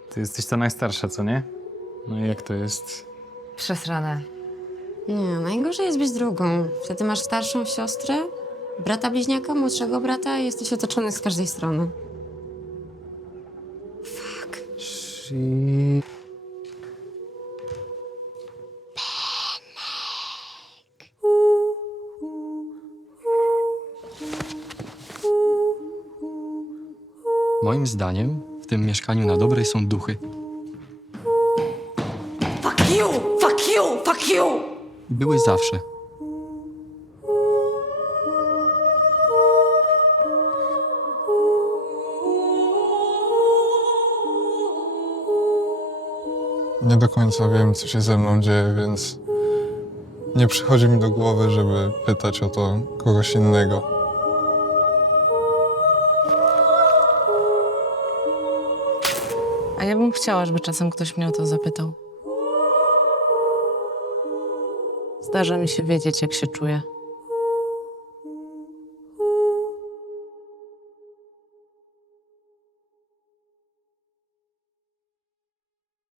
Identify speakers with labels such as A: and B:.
A: Ty jesteś ta najstarsza, co nie? No i jak to jest?
B: Przesrane.
C: Nie, najgorzej jest być drugą. Wtedy masz starszą siostrę, brata bliźniaka, młodszego brata i jesteś otoczony z każdej strony.
D: Moim zdaniem w tym mieszkaniu na dobrej są duchy.
E: Fuck you! Fuck you! Fuck you!
D: Były zawsze.
F: Nie do końca wiem, co się ze mną dzieje, więc nie przychodzi mi do głowy, żeby pytać o to kogoś innego.
B: A ja bym chciała, żeby czasem ktoś mnie o to zapytał. Zdarza mi się wiedzieć, jak się czuję.